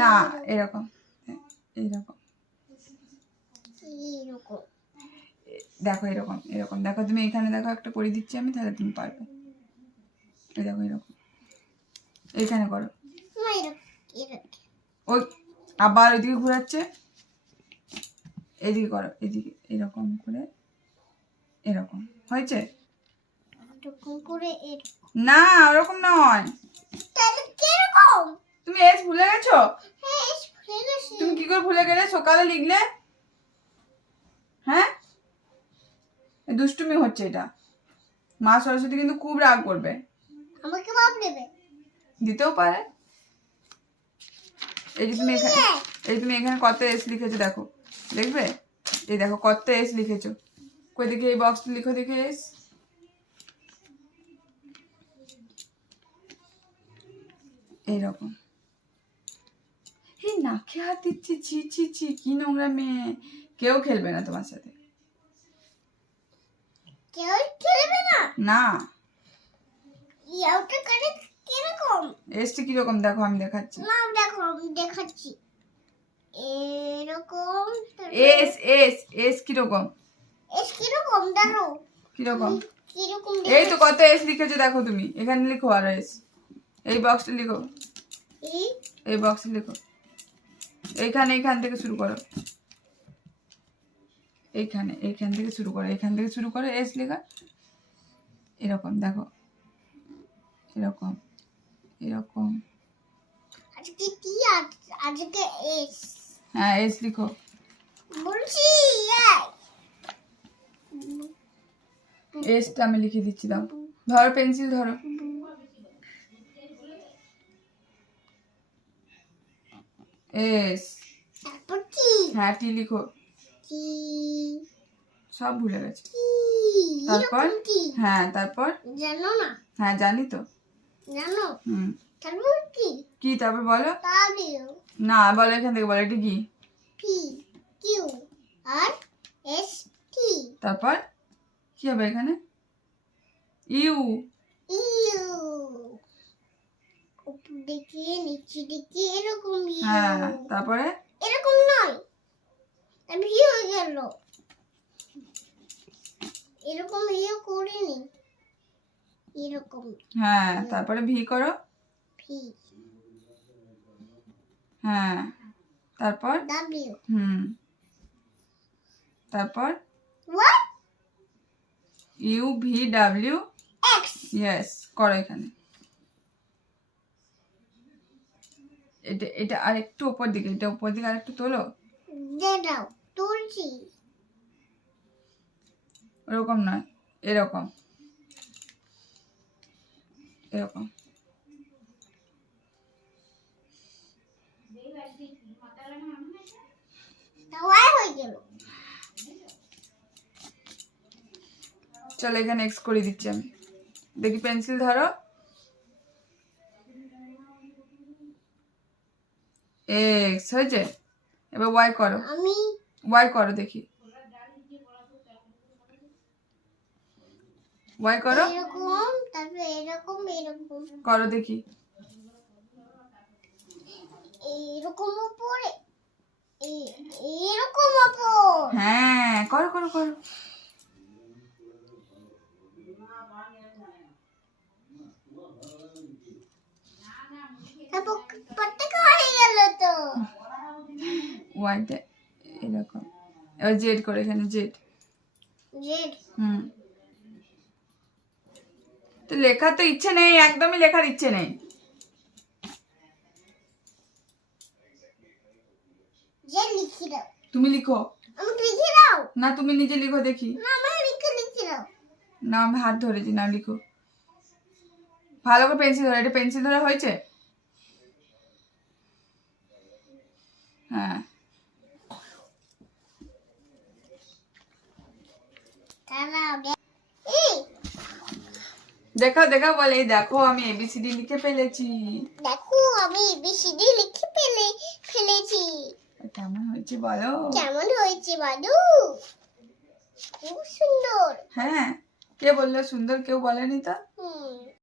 না এরকম, এইরকম দেখো, এরকম এরকম দেখো। তুমি এখানে দেখো, একটা করে দিচ্ছি আমি, তাহলে তুমি পারবে। এই দেখো এরকম, এইখানে করো। ওই আবার ওইদিকে ঘোরাচ্ছে, এদিকে করো, এদিকে এরকম করে, এরকম হয়েছে না, ওরকম নয়। তুমি এস ভুলে গেছো? তুমি কি করে ভুলে গেলে? সকালে লিখলে। হ্যাঁ, দুষ্টুমি হচ্ছে এটা। মা সরস্বতী কিন্তু খুব রাগ করবে, আমাকে মাপ দেবে, দিতেও পারে। এই যে তুমি এখানে, এই তুমি এখানে কত এস লিখেছো দেখো, দেখবে? এই দেখো কত এস লিখেছো। কই দেখে, এই বক্স লিখো দেখে এস। এইরকম। এই নাকে হাত দিচ্ছি, ছি ছি ছি, কি নোংরা মেয়ে। কেউ খেলবে না তোমার সাথে। কেউ খেলবে না? না। ইয়াটা করে কিরকম? এসটি কিরকম দেখো, আমি দেখাচ্ছি। না দেখো, আমি দেখাচ্ছি। এরকম। এস এস এস কিরকম? এস কিরকম দেখো? কিরকম? কিরকম? এই তো কত এস লিখেছো দেখো তুমি, এখানে লিখো আর এস। এই বক্সটা লিখো, এই বক্সে লিখো। এইখানে, এইখান থেকে শুরু করো, এইখানে, এইখান থেকে শুরু করো, এইখান থেকে শুরু করো এস লেখা। এরকম দেখো, এরকম এরকম। আজকে কি? আজকে এস। হ্যাঁ এস লিখো বলছি। এসটা আমি লিখে দিচ্ছি, দাও। ধরো পেন্সিল ধরো। এস। তারপর কি? হ্যাঁ টি লিখো। কি? সব ভুলে গেছে। তারপর কি? হ্যাঁ তারপর। জানো না? হ্যাঁ জানি তো। জানো? হুম। তারপর কি? কি তারপর বলো? ডাব্লিউ। না বলো, এখান থেকে বলো, এটা কি? P Q R S T. তারপর কি হবে এখানে? ইউ। ইউ। উপর দিকে নিচে দিকে এরকম ইউ। হ্যাঁ তারপরে? এরকম নয়, আমি ভি হয়ে গেল। এরকম ইউ করিনি, এরকম। হ্যাঁ তারপরে ভি করো। ভি। হ্যাঁ তারপর? ডাব্লিউ। হুম। তারপর? What? U V W x. Yes, করো এখানে। এটা এটা আর একটু উপর দিকে, এটা উপর দিকে আর একটু তোলো। দাও, তুলছি। ওরকম নয়, এরকম এরকম। তাওয়াই হয়ে গেল। চলো এখানে এক্স করে দিচ্ছি আমি, দেখি পেন্সিল ধরো। এক্স হয়েছে, এবার ওয়াই করো। আমি ওয়াই করো দেখি, ওয়াই করো। এরকম, তারপর এরকম এরকম করো দেখি। এরকম উপরে, এরকম উপর। হ্যাঁ করো করো করো। তারপর প্রত্যেক হয়ে গেল তো। ওয়াইটা এরকম, এবার জেড করে এখানে, জেড। জেড। হুম। তো লেখার তো ইচ্ছে নেই, একদমই লেখার ইচ্ছে নেই। জেড লিখে দাও। তুমি লিখো। আমি লিখে দাও। না তুমি নিজে লিখো দেখি। না আমি লিখে দাও। না আমি হাত ধরেছি, না লিখো ভালো করে। পেন্সিল ধরো, এটা পেন্সিল ধরা হয়েছে? হ্যাঁ দেখাও দেখাও, বলে এই দেখো আমি এবিসিডি লিখে ফেলেছি। দেখো আমি এবিসিডি লিখে ফেলেছি। কেমন হয়েছে বলো? কেমন হয়েছে বলো? খুব সুন্দর। হ্যাঁ, কে বললো সুন্দর? কেউ বলেনি তো।